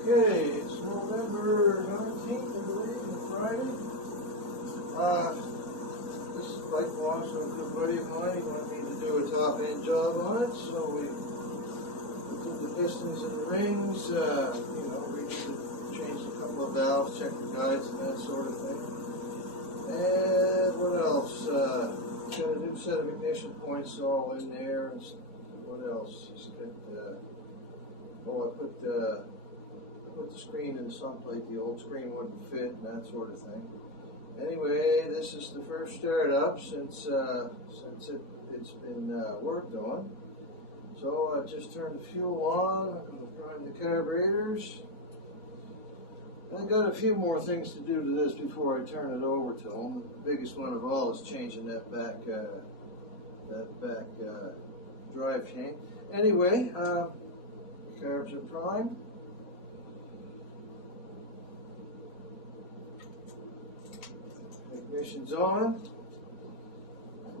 Okay, it's November 19th, I believe, a Friday. This bike belongs to a good buddy of mine. He wanted me to do a top-end job on it, so we did the pistons and the rings, we changed a couple of valves, checked the guides and that sort of thing. And what else? Got a new set of ignition points all in there, and what else? Just got, I put the screen in some plate. The old screen wouldn't fit and that sort of thing. Anyway, this is the first startup since it's been worked on. So I just turned the fuel on. I'm going to prime the carburetors. I've got a few more things to do to this before I turn it over to them. The biggest one of all is changing that back drive chain. Anyway, carbs are primed. Ignition's on.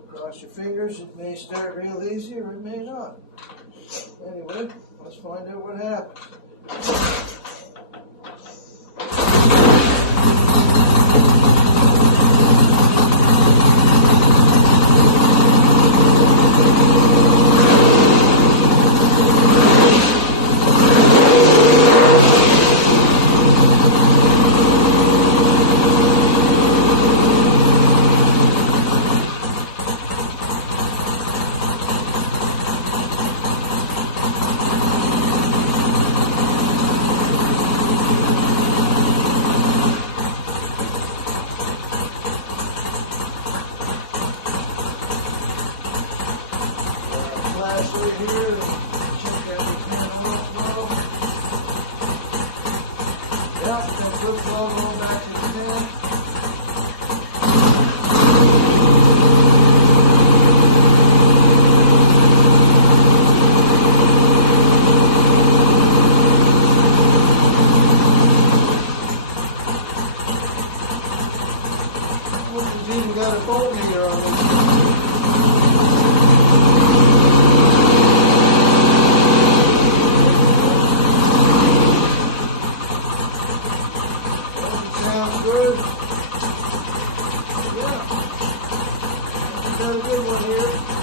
Cross your fingers. It may start real easy or it may not. Anyway, let's find out what happens. Right here, check everything real slow. Yep, that good flow going back to the 10. We've even got a voltmeter on this. Sounds good. Yeah. Got a good one here.